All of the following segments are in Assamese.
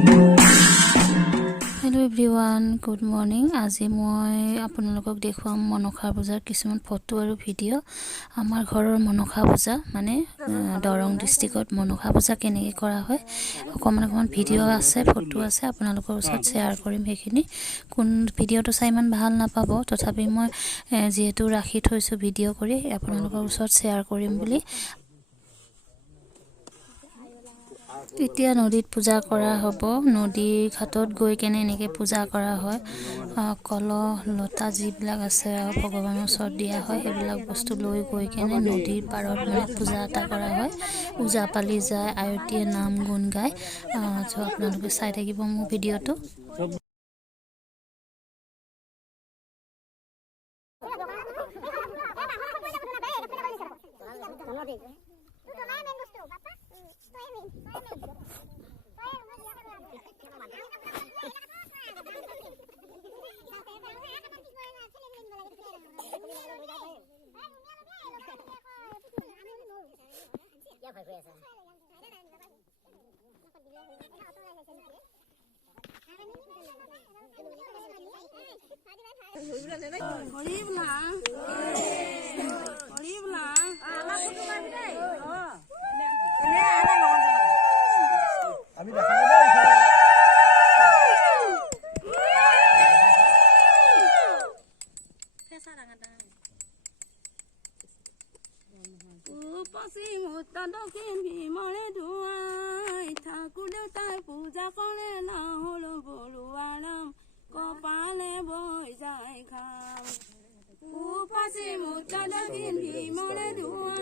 Hello everyone, good morning. আজি মই আপোনালোকক দেখুৱাম মনসা পূজাৰ কিছুমান ফটো আৰু ভিডিও। আমাৰ ঘৰৰ মনসা পূজা মানে দৰং ডিস্ট্ৰিক্টত মনসা পূজা কেনেকৈ কৰা হয় অকমান ভিডিও আছে, ফটো আছে, আপোনালোকৰ ওচৰত শ্বেয়াৰ কৰিম। সেইখিনি কোন ভিডিওটো চাই ইমান ভাল নাপাব, তথাপি মই যেহেতু ৰাখি থৈছো ভিডিও কৰি আপোনালোকৰ ওচৰত শ্বেয়াৰ কৰিম বুলি। এতিয়া নদীত পূজা কৰা হ'ব। নদীৰ ঘাটত গৈ কেনে এনেকৈ পূজা কৰা হয়। কলহ লতা যিবিলাক আছে ভগৱানৰ ওচৰত দিয়া হয়, সেইবিলাক বস্তু লৈ গৈ কেনে নদীৰ পাৰত মানে পূজা এটা কৰা হয়। ওজাপালি যায়, আয়তীয়ে নাম গুণ গায়। আপোনালোকে চাই থাকিব মোৰ ভিডিঅ'টো। পূজা কৰে নহল বৰুৱাৰাম কপালে বৈ যায় খাম উপাসী মুক্তাদ ভীমৰে ধুৱা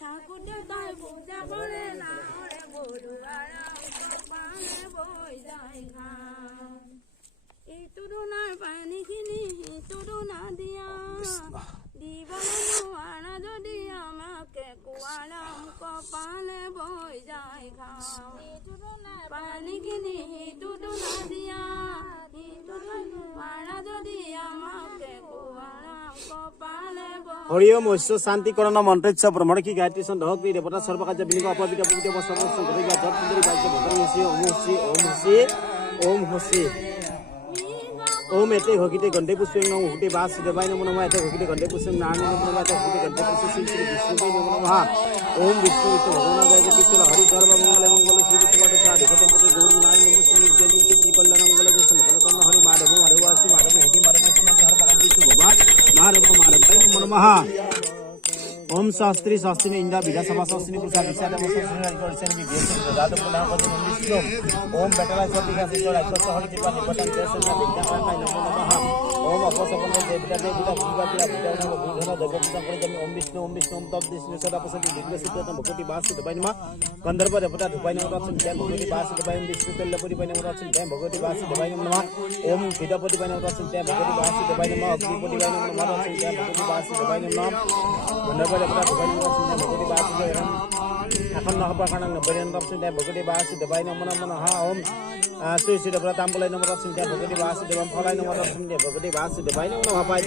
ঠাকুৰ দেউতাই পূজা কৰে নহল বৰুৱাৰাম কপালে বৈ যায় খাম এইটো দুনাৰ পানীখিনি সেইটো দুনা দিয়া দিবলৈ নোৱাৰা যদি আমাকে কোৱাৰাম কপালে বৈ যায় খাম পানীখিনি সেইটো দুনা দিয়া নোৱাৰা যদি আমাকে কোৱাৰাম কপালে হৰি ওম ঐশ্য শান্তিকৰণ মন্ত্ৰোচ্চ ব্ৰহ্মণ কি গায়ত্ৰী ছন্দ হক দেৱতা সৰ্বকাৰ্য বিনিয়োগ অপবিত্ৰ পবিত্ৰ বস্ত্ৰ গতি গায়ত্ৰী সুন্দৰী গায়ত্ৰী ভদ্ৰ হসি ওম হসি ওম হসি ওম হসি ओम एते भगिते गंडे पुष्पं नमो हुते वास देवाय नमो नमः एते भगिते गंडे पुष्पं नारायण नमो नमः एते भगिते गंडे पुष्पं श्री श्री विष्णुवे नमो नमः ओम विष्णु विष्णु भगवान गाय विष्णु हरि सर्व मंगल मंगल श्री विष्णु साधु खतम गौरी नारायण नमो श्री जय श्री कल्याण मंगल जय मंगल तन हरि माधव वासी माधव हेति माधव विष्णु हर भगवान विष्णु भगवान माधव नमो नमः ओम शास्त्री शास्त्री इंद्र विधानसभा शास्त्री प्रसाद विषाद ओम बेटला ओम अपसपन देवता देवता ओम विष्णु ओम विष्णु ओम तप विष्णु सदा प्रसन्न दिव्य सिद्धतम भगवती वास दबाई नमः गंधर्व देवता धुपाई नमः रक्षण जय भगवती वास दबाई विष्णु तल्लपति बाई नमः रक्षण जय भगवती वास दबाई नमः ओम विद्यापति बाई नमः रक्षण जय भगवती वास दबाई नमः अग्निपति बाई नमः रक्षण जय भगवती वास दबाई नमः गंधर्व देवता धुपाई नमः रक्षण जय भगवती वास दबाई এখন নহবাখানা নবৰেন ৰক্ষণ জয় ভগৱতী বাস দেৱাই নমঃ নমঃ ওম শ্ৰী শ্ৰী দেৱতা তাম্বলাই নমঃ ৰক্ষণ জয় ভগৱতী বাস দেৱম ফলাই নমঃ ৰক্ষণ জয় ভগৱতী বাস দেৱাই নমঃ পাই